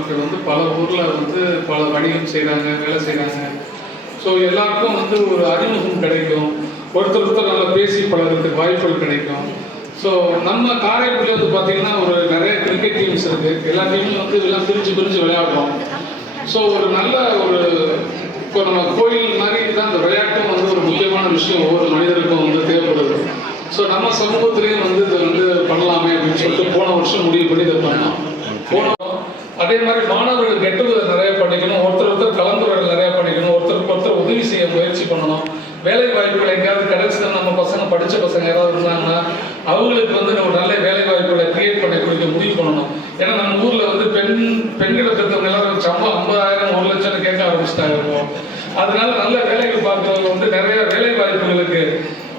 மக்கள் வந்து பல ஊரில் வந்து பல வணிகம் செய்கிறாங்க, வேலை செய்கிறாங்க. ஸோ எல்லாருக்கும் வந்து ஒரு அறிமுகம் கிடைக்கும், ஒருத்தர் நல்லா பேசி பழகிறதுக்கு வாய்ப்புகள் கிடைக்கும். ஸோ நம்ம காரைக்குடியில் வந்து பார்த்திங்கன்னா ஒரு நிறைய கிரிக்கெட் டீம்ஸ் இருக்குது. எல்லா டீமும் வந்து எல்லாம் பிரிஞ்சு விளையாடுறோம். ஸோ ஒரு நல்ல ஒரு இப்போ நம்ம கோயில் மாதிரி தான் இந்த விளையாட்டும் வந்து ஒரு முக்கியமான விஷயம் ஒவ்வொரு மனிதருக்கும் வந்து தேவைப்படுது. ஸோ நம்ம சமூகத்திலையும் வந்து இதை வந்து பண்ணலாமே அப்படின்னு சொல்லிட்டு போன வருஷம் முடிவு பண்ணி இதை பண்ணோம். அதே மாதிரி மாணவர்கள் கெட்டுதல் நிறைய பண்ணிக்கணும், ஒருத்தர் கலந்துரையாடல் நிறைய பண்ணிக்கணும், ஒருத்தர் உதவி செய்ய முயற்சி பண்ணணும். வேலை வாய்ப்புகள் எங்கேயாவது கிடைச்சதுன்னா நம்ம பசங்க படித்த பசங்க யாராவது இருந்தாங்கன்னா அவங்களுக்கு வந்து ஒரு நல்ல வேலை வாய்ப்புகளை கிரியேட் பண்ணி கொடுக்க முடிவு பண்ணணும். ஏன்னா நம்ம ஊரில் வந்து பெண்களை இருக்கிறவங்க எல்லாரும் சம்பளம் 50,000 1 லட்சம் கேட்க ஆரம்பிச்சிட்டாங்க இருக்கும். அதனால நல்ல வேலைகள் பார்க்குறவங்க வந்து நிறைய வேலை வாய்ப்புகளுக்கு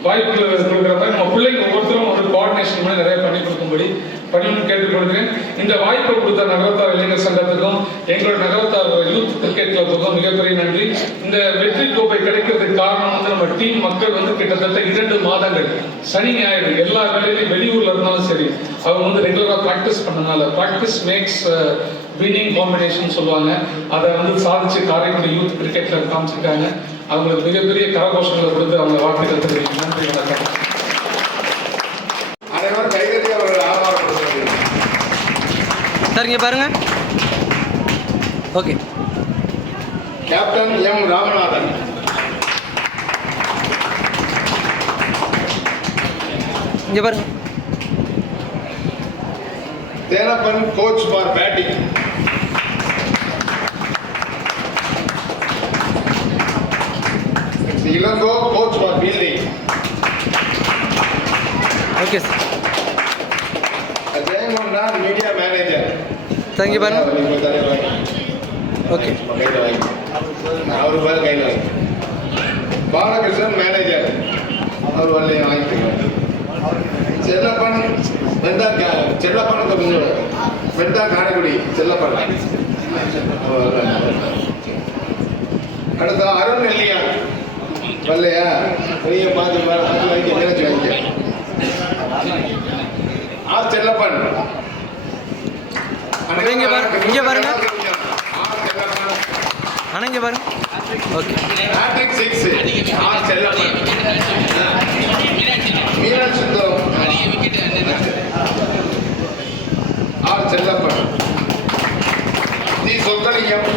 வாய்ப்பு கொடுக்குற மாதிரி நம்ம பிள்ளைங்க ஒவ்வொருத்தரும் ஒரு கோஆர்டினேஷன் மாதிரி நிறைய பண்ணி கொடுக்கும்படி பண்ணணும்னு கேட்டுக்கொள்கிறேன். இந்த வாய்ப்பை கொடுத்த நகரத்தார் இளைஞர் சங்கத்துக்கும் எங்களோட நகரத்தார் யூத் கிரிக்கெட் கிளப்புக்கும் மிகப்பெரிய நன்றி. இந்த வெற்றி கோப்பை கிடைக்கிறதுக்கு காரணம் வந்து நம்ம டீம் மக்கள் வந்து கிட்டத்தட்ட 2 மாதங்கள் சனி ஞாயிறு எல்லா வேலையிலையும் வெளியூர்ல இருந்தாலும் சரி அவங்க வந்து ரெகுலராக ப்ராக்டிஸ் பண்ணனால ப்ராக்டிஸ் மேக்ஸ் வின்னிங் காம்பினேஷன் சொல்லுவாங்க. அதை வந்து சாதிச்சு காரைக்குடி யூத் கிரிக்கெட் கிளப் காமிச்சிருக்காங்க. அவங்களுக்கு மிகப்பெரிய கரகோஷங்களை கொடுத்து அவங்க வாழ்த்துக்கள் தெரிவிக்கும். நன்றி, வணக்கம். அனைவரும் கைகட்டி அவர்கள் ஆர்வம் சார் இங்கே பாருங்க. ஓகே. கேப்டன் எம் ராமநாதன், இங்கே பாருங்க. Thenappan coach for batting, Ilango coach for fielding. Okay sir. Jayankondan media manager. Sir இங்கே பாருங்க. ஓகே. அவரு பேர் கையில் வாங்கி. பாலகிருஷ்ணன் மேனேஜர், அவர் வரலையும் வாங்கிட்டு. செல்லப்பன் வெண்டா காரைக்குடி செல்லப்பன். அடுத்த அருண் நெல்லியா வரலையா? பெரிய பார்த்து வாங்கி நினைச்சு வாங்கிக்க. ஆர் செல்லப்பன். இங்கே பாருங்க. இங்கே பாருங்க. ஆனால் இங்கே பாருங்க. Okay. Hat-trick 6 R Chellappan. Meenakshi Sundaram R Chellappan. T Chockalingam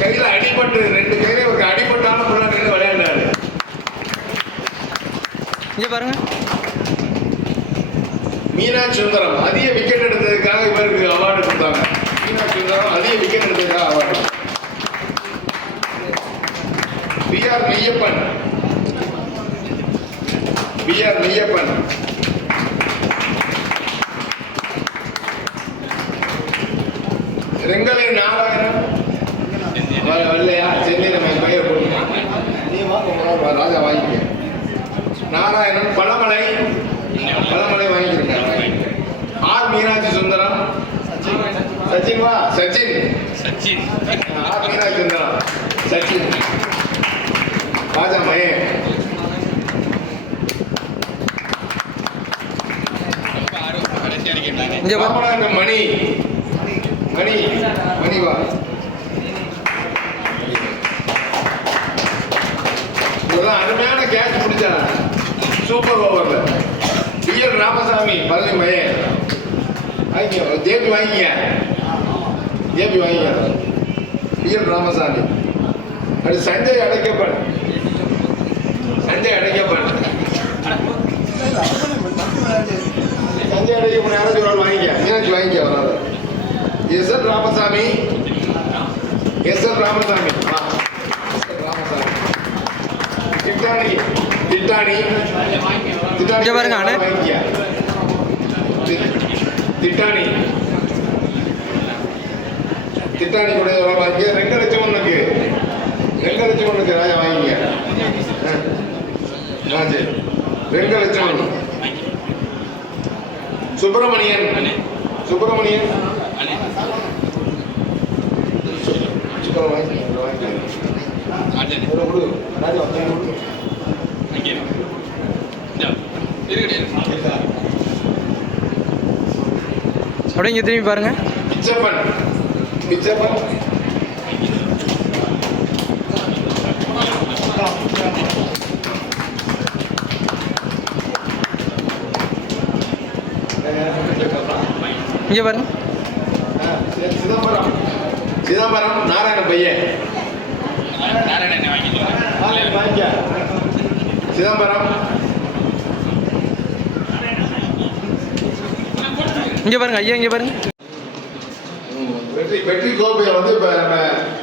கையில் அடிபட்டு 2 கையில ஒரு அடிபட்டாலும் ஃபுல்லாக நின்று விளையாண்டாரு. இங்கே பாருங்க. மீனாட்சி சுந்தரம் அதிக விக்கெட் எடுத்ததுக்காக இவருக்கு அவார்டு கொடுத்தாங்க. மீனாட்சி சுந்தரம் அதிக விக்கெட் எடுத்ததுக்காக அவார்டு. பிஆர் நெய்யப்பன் ரெங்கலை நாராயணன் வரலையா? சென்னை நம்ம பெயர் போட்டு ராஜா வாங்கிக்க. நாராயணன் பழமலை வாங்கியிருக்காங்க. ஆர் மீனாட்சி சுந்தரம். சச்சின் ஆர் மீனாட்சி சுந்தரம் சச்சின். ராஜா மகன். மணி வா. இதெல்லாம் அருமையான கேட்ச் பிடிச்சா சூப்பர் ஓவர்ல. டிஎல் ராமசாமி பழனி மயன் வாங்கிக்க. ஜேபி வாங்கிக்க. டிஎல் ராமசாமி. அது சஞ்சய் அடைக்கப்பன். யாராவது ஒரு ஆள் வாங்கிக்க. மீனாட்சி வாங்கிக்க. வராது. எஸ்எல் ராமசாமி. திட்டாணி கூட வாங்கிக்க. 2 லட்சம் ஒண்ணுக்கு ராஜா வாங்கிக்க. 2 லட்சம் ஒண்ணு. சுப்பிரமணியன் அப்படியே இங்கே திரும்பி பாருங்க. பிச்சப்பன் பிச்சப்பன் இங்கே பாருங்க. சிதம்பரம் சிதம்பரம் நாராயண பையன் சிதம்பரம் இங்கே பாருங்க ஐயா, இங்கே பாருங்க. வெற்றி வெற்றி கோப்பையை வந்து இப்போ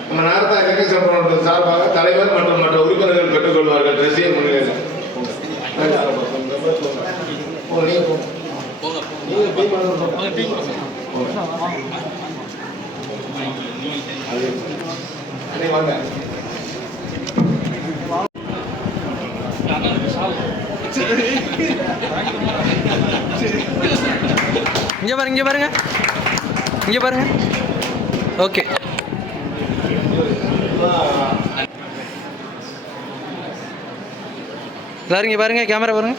நம்ம நாரதா இளைஞர் சார்பாக தலைவர் மற்றும் மற்ற உறுப்பினர்கள் பெற்றுக்கொள்வார்கள். ரசிகர் முன்னிலையில் வாங்க. இங்கே பாருங்க, இங்கே பாருங்க, இங்கே பாருங்க. ஓகே. எல்லாரும் இங்கே பாருங்க, கேமரா பாருங்க.